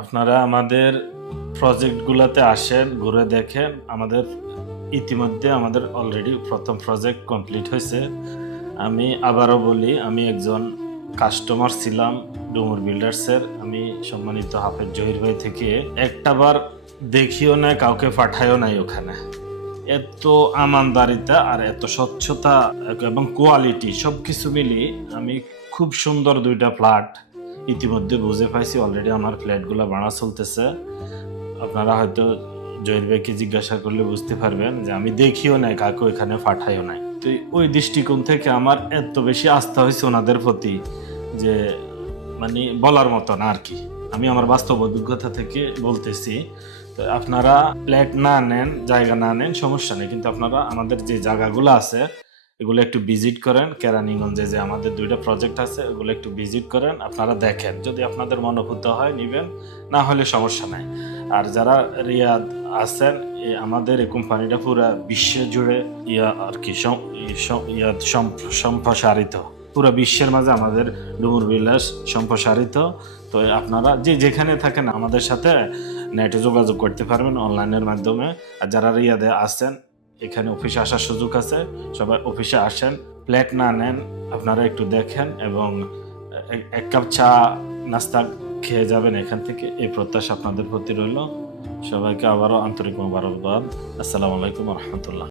আপনারা আমাদের প্রজেক্টগুলোতে আসেন, ঘুরে দেখেন। ইতিমধ্যে আমাদের অলরেডি প্রথম প্রজেক্ট কমপ্লিট হয়েছে। আমি আবারও বলি, আমি একজন কাস্টমার ছিলাম ডুমুর বিল্ডার্সের। আমি সম্মানিত হাফেজ জহির ভাই থেকে একটাবার দেখিও নাই, কাউকে পাঠাইও নাই ওখানে। এত আমানদারিতা আর এত স্বচ্ছতা এবং কোয়ালিটি সবকিছু মিলিয়ে আমি খুব সুন্দর ২টা ফ্ল্যাট ইতিমধ্যে বুঝে পাইছি। অলরেডি আমার ফ্ল্যাটগুলো ভাড়া চলতেছে। আপনারা হয়তো জহির ভাইকে জিজ্ঞাসা করলে বুঝতে পারবেন যে আমি দেখিও নাই, কাউকে ওইখানে পাঠাইও নাই। তো ওই দৃষ্টিকোণ থেকে আমার এত বেশি আস্থা হয়েছে ওনাদের প্রতি যে মানে বলার মতো না আর কি। আমি আমার বাস্তব অভিজ্ঞতা থেকে বলতেছি। তো আপনারা ফ্ল্যাট না নেন, জায়গা না নেন, সমস্যা নেই, কিন্তু আপনারা আমাদের যে জায়গাগুলো আছে এগুলো একটু ভিজিট করেন। কেরানীগঞ্জে যে আমাদের 2টা প্রজেক্ট আছে ওগুলো একটু ভিজিট করেন, আপনারা দেখেন। যদি আপনাদের মনোভূত হয় নিবেন, না হলে সমস্যা নাই। আর যারা রিয়াদ আছেন, আমাদের এই কোম্পানিটা পুরো বিশ্ব জুড়ে আর কি সম্প্রসারিত। পুরো বিশ্বের মাঝে আমাদের ডুমুর বিলাস সম্প্রসারিত। তো আপনারা যে যেখানে থাকেন আমাদের সাথে নেটে যোগাযোগ করতে পারবেন অনলাইনের মাধ্যমে। আর যারা রিয়াদে আছেন, এখানে অফিসে আসার সুযোগ আছে, সবাই অফিসে আসেন। ফ্ল্যাট না নেন, আপনারা একটু দেখেন এবং এক কাপ চা নাস্তা খেয়ে যাবেন এখান থেকে, এই প্রত্যাশা আপনাদের প্রতি রইল। সবাইকে আবারও আন্তরিক মোবারকবাদ। আসসালামু আলাইকুম রহমতুল্লাহ।